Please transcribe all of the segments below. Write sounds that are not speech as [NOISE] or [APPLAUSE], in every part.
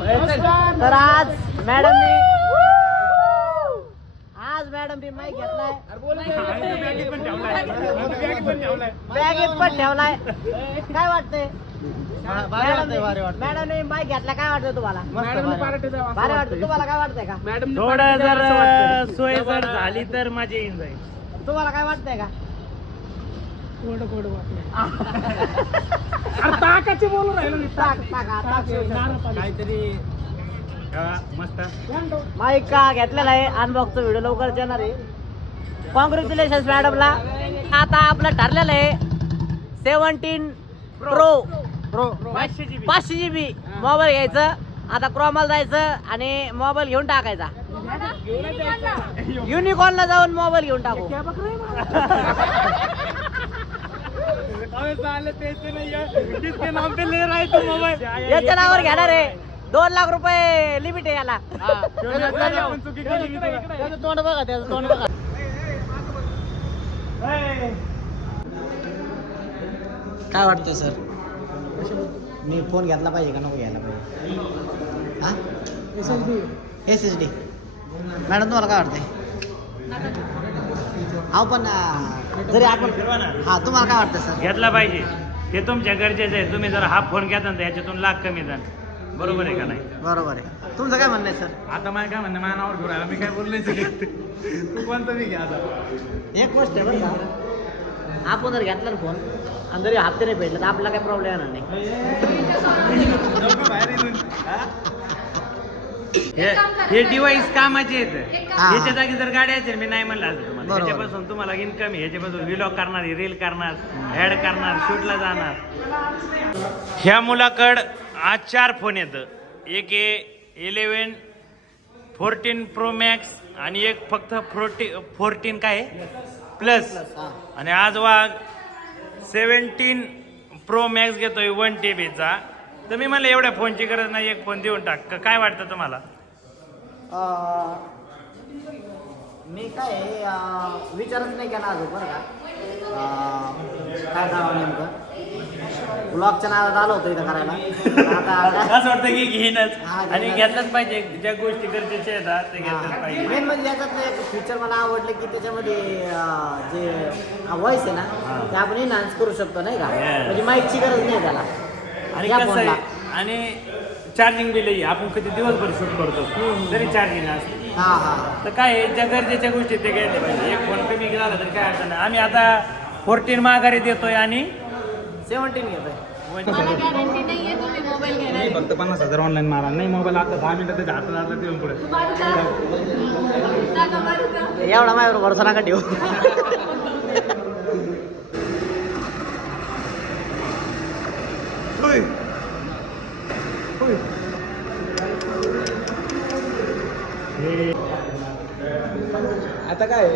तर आज मॅडमने आज मॅडम बी माईक घेतलाय. बॅगेत पण ठेवलाय. काय वाटतंय? मॅडमने माईक घेतला काय वाटतं तुम्हाला? भारी वाटतं तुम्हाला काय वाटतंय का? थोडं जर सोय जर झाली तर मजा येईन जाईल तुम्हाला काय वाटतंय का? [LAUGHS] ताकाचे बोलून राहिलो मी. सोय. काहीतरी मस्त. माईक का घेतलेला आहे? अनबॉक्सचा व्हिडिओ लवकरच येणार आहे. कॉंग्रॅच्युलेशन मॅडमला आता आपलं ठरलेलं आहे. सेवन्टीन प्रो प्रो पाचशे जी पाचशे जी बी मोबाईल घ्यायचं. आता क्रोमाला जायचं आणि मोबाईल घेऊन टाकायचा. युनिकॉनला जाऊन मोबाईल घेऊन टाकू. [LAUGHS] किसके नाम पे ले रहा है तू मोबाईल याच्या नावावर घेणार आहे. दोन लाख रुपये लिमिट आहे याला. [LAUGHS] त्याचं तोंड बघा त्याचं तोंड बघा. काय वाटतं सर? मी फोन घेतला पाहिजे का? नको घ्यायला पाहिजे. हा? S S D. मॅडम तुम्हाला काय वाटतंय? अहो पण अं, जरी आपण हा तुम्हाला काय वाटतं सर? घेतला पाहिजे. ते तुमच्या गरजेचं आहे. तुम्ही जर हा फोन घेता ना याच्यातून लाख कमी जाण बरोबर आहे का नाही? बरोबर आहे. तुमचं काय म्हणणं आहे सर? आता मला काय म्हणणं माझ्या नावावर घेऊन राहिला मी काय बोललोय तू कोणता बी घ्या आता. एक गोष्ट आहे बरं का. आपण जर घेतला ना फोन आणि जरी हप्ते नाही भेटले तर आपला काही प्रॉब्लेम येणार नाही. नको बाहेर येऊन. हा? हे हे डिवाइस कामाचे आहेत. हा. याच्या जागी जर गाडी असेल मी नाही म्हणलं असं. ह्याच्यापासून तुम्हाला इन्कम आहे ह्याच्यापासून व्हिलॉग करणार रील करणार ऍड करणार शूटला जाणार. ह्या मुलाकड आज चार फोन येतं. एक आहे इलेवन फोर्टीन प्रो मॅक्स आणि एक फक्त फोर्टी फोर्टीन काय प्लस आणि आज वाघ सेवन्टीन प्रो मॅक्स घेतोय वन टी बीचा तर मी म्हणलं एवढ्या फोनची गरज नाही एक फोन देऊन टाक. काय वाटतं तुम्हाला? मी काय विचारच नाही केला अजून बरं का. काय करावं नेमकं? ब्लॉगच्या नावात आलो होतो इथं करायला. [LAUGHS] असं वाटतं की घेईनच. आणि. घेतलंच पाहिजे. ज्या गोष्टी गरजेच्या आहेत ना, ते घेतलंच पाहिजे. मेन म्हणजे याच्यातलं एक फीचर मला आवडलं की त्याच्यामध्ये जे व्हॉइस आहे ना. ते आपण इन्हान्स करू शकतो नाही का. म्हणजे माईकची गरज नाही त्याला. आणि आणि चार्जिंग बिल आपण कधी दिवसभर शूट करतो. तरी चार्जिंग असते. हा हा. तर काय आहे, ज्या गरजेच्या गोष्टी ते घ्यायला पाहिजे. एक फोन कमी झाला तरी काय अडचण नाही. आम्ही आता फोर्टीन माघारी देतोय आणि सेवन्टीन घेतोय. मला गॅरंटी नाहीये तुम्ही मोबाईल घेणार फक्त पन्नास हजार ऑनलाईन मारा. नाही मोबाईल आता दहा मिनिटं त्याच्या हातात आला ते पुढे. मारू एवढा माझ्यावर भरोसा नका ठेवू. [LAUGHS] आता काय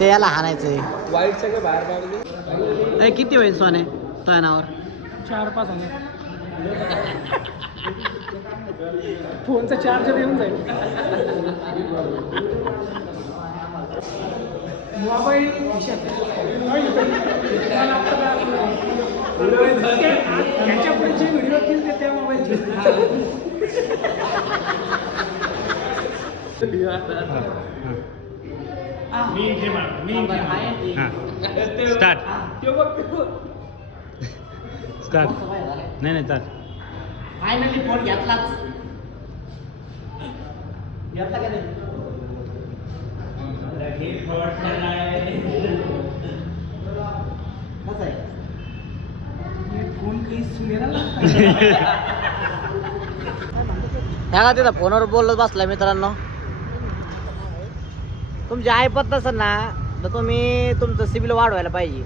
ते याला हाणायचंय वाईट सगळे बाहेर काढले ए, किती होईल सोने? तो नावावर चार पाच हजार [LAUGHS] फोनचा चार्जर येऊन जाईल. मोबाईल खिशात. त्याच्या पुढे जे व्हिडिओ येतील ते त्या मोबाईलचे. मी इथे मारतो, मी इथे मारतो. हां. स्टार्ट स्टार्ट नाही नाही चाल फायनली फोन घेतलाच. घेतला का नाही? कसं आहे? फोन काही सुनेला [LAUGHS] ह्या का तिथं फोनवर बोलत बसलाय मित्रांनो? तुमची ऐपत नसेल ना तर तुम्ही तुमचं सिबिल वाढवायला पाहिजे.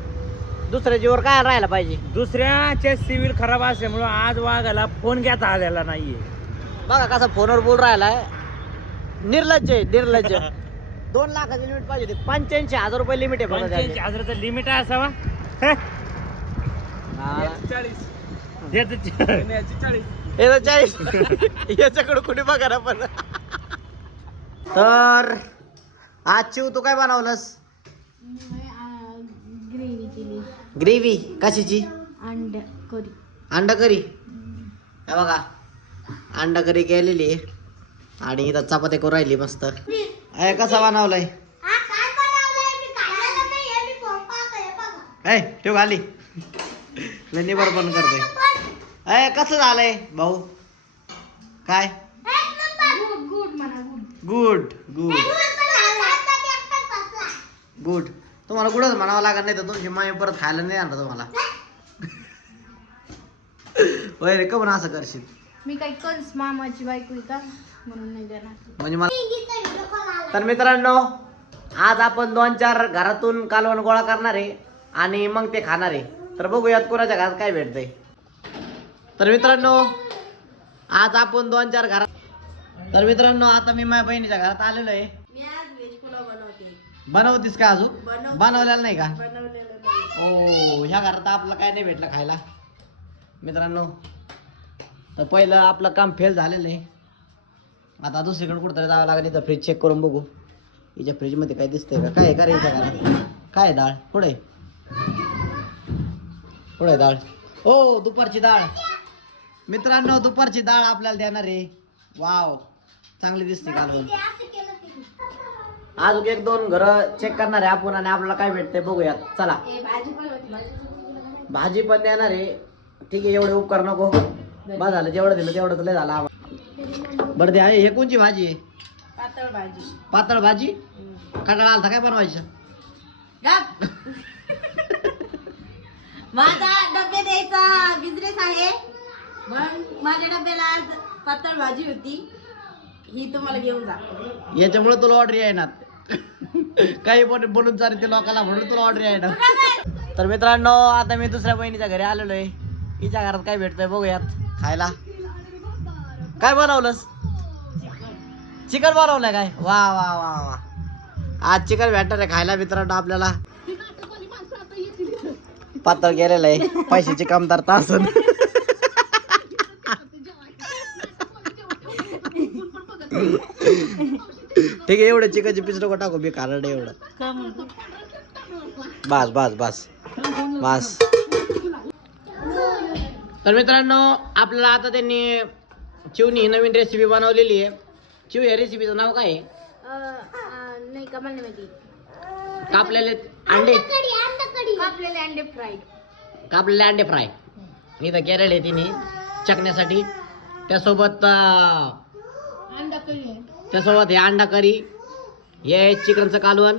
दुसऱ्या जीवर काय राहायला पाहिजे? दुसऱ्याचे सिव्हिल खराब असल्यामुळं आज वाघाला फोन घेता आलेला नाहीये. बघा कसं फोनवर बोल राहिलाय. निर्लज्ज आहे निर्लज्ज. [LAUGHS] दोन लाखाची लिमिट पाहिजे होती. पंच्याऐंशी हजार रुपये लिमिट आहे पंच्याऐंशी त्याची. हजाराचा लिमिट असावा? हा. चाळीस याची चाळीस हे चाळीस याच्याकडे कुठे बघा ना पण. तर आज चिव तू काय बनवलंस? ग्रेव्ही केली. ग्रेव्ही? कशाची? अंड करी. अंडा करी हे बघा अंडा करी केलेली आहे. आणि इथं चपाती करून राहिली मस्त. अय कसा बनवलाय? ऐ ठेव खाली. निबर पण करतोय. अय कसं झालंय भाऊ? काय? गुड गुड गुड तुम्हाला गुडच म्हणावं लागत नाही तर तुमची मामी परत खायला नाही आणणार तुम्हाला. होय रे का पण असं करशील? मी काही कंस मामाची बायको आहे का? म्हणून नाही देणार. म्हणजे मला तर मित्रांनो आज आपण दोन चार घरातून कालवण गोळा करणार आहे आणि मग ते खाणार आहे. तर बघूयात कोणाच्या घरात काय भेटतंय. तर मित्रांनो आज आपण दोन चार घरात तर मित्रांनो आता मी माझ्या बहिणीच्या घरात आलेलो आहे. बनवतीस का अजून. बनवलेलं नाही का? बनवलेलं नाही. ओ ह्या घरात आपलं काय नाही भेटलं खायला. मित्रांनो तर पहिलं आपलं काम फेल झालेलं आहे. आता दुसरीकडे कुठंतरी जावं लागेल इथं फ्रीज चेक करून बघू. हिच्या फ्रीजमध्ये काय दिसतंय का? काय आहे का रे हिच्या घरात? काय आहे डाळ पुढे पुढे आहे डाळ ओ दुपारची डाळ मित्रांनो दुपारची डाळ आपल्याला देणार आहे. वाव चांगली दिसते कालवण अजून एक दोन घर चेक करणार आहे आपण आणि आपल्याला काय भेटतंय बघूयात. चला. भाजी पण देणार आहे. ठीक आहे एवढे उपकार नको. बस झालं जेवढं दिलं तेवढं तुला झालं. बरं ते आहे हे कोणची भाजी आहे? पातळ भाजी. पातळ भाजी? कंटाळा आलता काय बनवायचं? माझा डबे द्यायचा बिझनेस आहे. माझ्या डब्याला आज पातळ भाजी होती. ही तुम्हाला घेऊन जा. याच्यामुळे तुला ऑर्डर येणार काही पण बोलून चालते लोकांना म्हणून तुला ऑर्डर आहे ना तर मित्रांनो आता मी दुसऱ्या बहिणीच्या घरी आलेलो आहे हिच्या घरात काय भेटतंय बघूयात. खायला. काय बनवलंस? चिकन बनवलंय काय? वा वा वा वा. आज चिकन भेटणार आहे खायला मित्रांनो आपल्याला. पातळ गेलेलं आहे. पैशाची कमतरता असून. [LAUGHS] ठीक आहे एवढं चिकनचे पीस नको टाकू मी कारण एवढं. बस बस बस. बस. तर मित्रांनो आपल्याला आता त्यांनी चिवनी ही नवीन रेसिपी बनवलेली आहे. चिव या रेसिपीचं नाव काय आहे? नाही का मला नाही माहिती. कापलेले अंडे. कापलेले अंडे फ्राईड कापलेले अंडे फ्राय. इथं केलेले आहे तिने चकण्यासाठी. त्यासोबत अं, अंडा त्यासोबत हे अंडा करी हे चिकनचं कालवण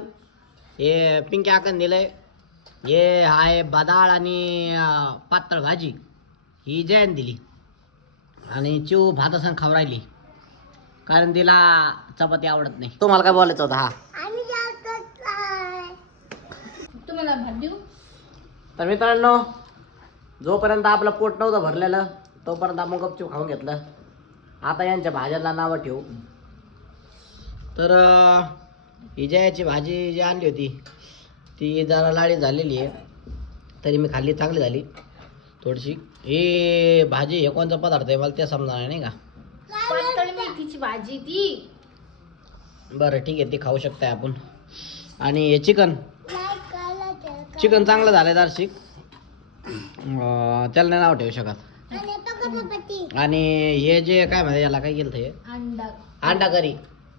हे पिंकी आकन दिलंय हे आहे बदाळ आणि पातळ भाजी. ही जयन दिली. आणि चिव भातासंग खाऊ राहिली. कारण तिला चपाती आवडत नाही. तुम्हाला काय बोलायचं होतं? हा. तुम्हाला भात देऊ? तर मित्रांनो जोपर्यंत आपलं पोट नव्हतं भरलेलं तोपर्यंत आपण गपचूप खाऊन घेतलं. आता यांच्या भाज्यांना नावं ठेवू. तर ही जयाची भाजी जी आणली होती ती जरा लाळी झालेली आहे. तरी मी खाल्ली चांगली झाली. थोडीशी. ही भाजी हे कोणता पदार्थ आहे मला ते समजणार नाही का? पातळ मेथीची भाजी ती. बरं ठीक आहे ती खाऊ शकताय आपण. आणि हे चिकन. चिकन चांगलं झालंय दार्शिक. त्याला नाही नाव ठेवू शकत. आणि हे जे काय म्हणते याला काय केलं हे? अंडा. अंडा करी.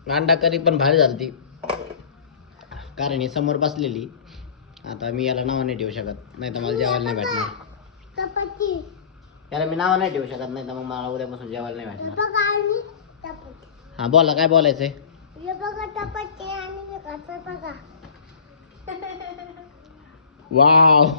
अंडा करी पण भारी झाली कारण ही समोर बसलेली. आता मी याला नाव नाही ठेवू शकत नाही तर मला जेवायला नाही भेटणार. याला मी नाव नाही ठेवू शकत नाही तर मग मला उद्यापासून जेवायला नाही भेटणार. हा बोला काय बोलायचंय? वाव.